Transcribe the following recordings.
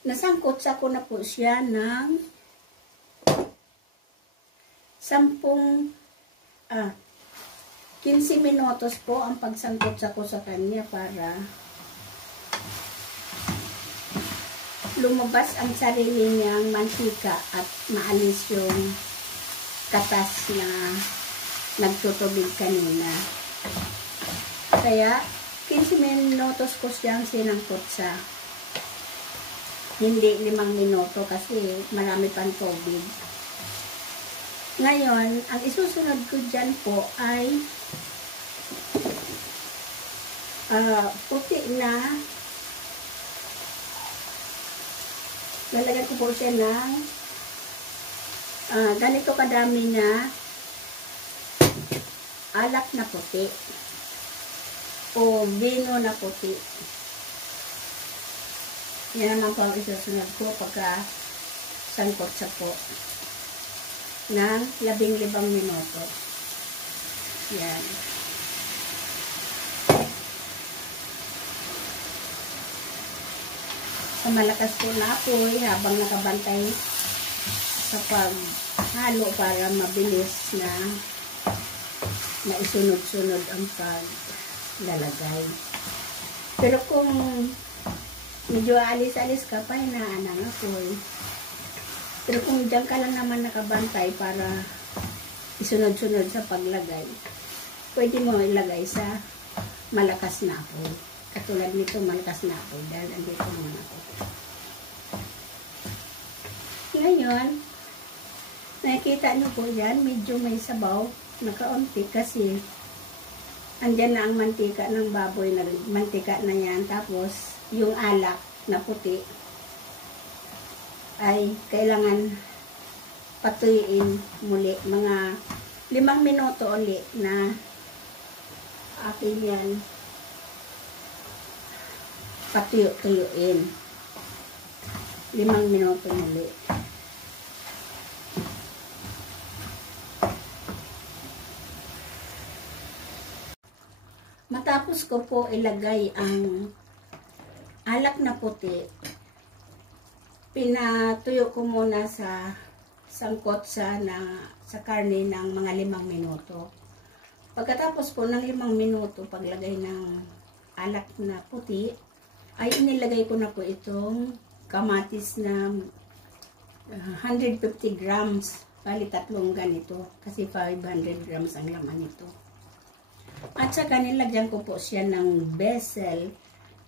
nasangkot sa ko na po siya ng 15 minutos po ang pagsangkot sa ko sa kanya para lumabas ang sarili niyang mantika at maalis yung katas na nagtutubig kanina. Kaya 15 minutos ko siyang sinangkot sa, hindi 5 minuto kasi marami pang tubig. Ngayon, ang isusunod ko dyan po ay puti na, lalagyan ko po siya ng ganito kadami na alak na puti o vino na puti. Yan naman po ang isusunod ko pagka sangkot sa po ng 15 minuto. Yan. Sa malakas po na apoy habang nakabantay sa paghalo para mabilis na maisunod-sunod ang paglalagay. Pero kung medyo alis-alis ka pa, hinaan ang apoy. Pero kung diyan ka lang naman nakabantay para isunod-sunod sa paglagay, pwede mo ilagay sa malakas na apoy. Katulad nito, malakas na apoy dahil andito naman ako. Ngayon, nakikita nyo po yan, medyo may sabaw na kaunti kasi andyan na ang mantika ng baboy, mantika na yan. Tapos, yung alak na puti ay kailangan patuyuin muli. Mga 5 minuto ulit na akin yan patuyo-tuyuin. 5 minuto muli. Matapos ko po ilagay ang alak na puti, pinatuyo ko muna sa sangkot sa karne ng mga 5 minuto. Pagkatapos po ng 5 minuto, paglagay ng alak na puti, ay inilagay ko na po itong kamatis na 150 grams, bali 3 ganito, kasi 500 grams ang laman nito. At saka nilagyan ko po siya ng basil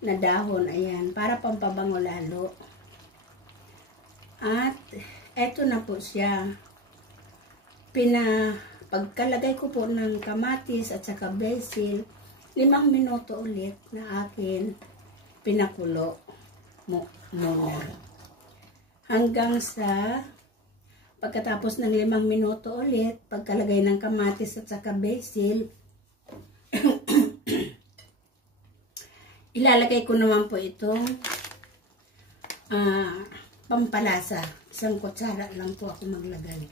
na dahon, ayan, para pampabango lalo. At eto na po siya. Pagkalagay ko po ng kamatis at saka basil, 5 minuto ulit na akin pinakulo muna. Hanggang sa pagkatapos ng 5 minuto ulit, pagkalagay ng kamatis at saka basil, ilalagay ko naman po itong pampalasa. Isang kutsara lang po ako maglagay.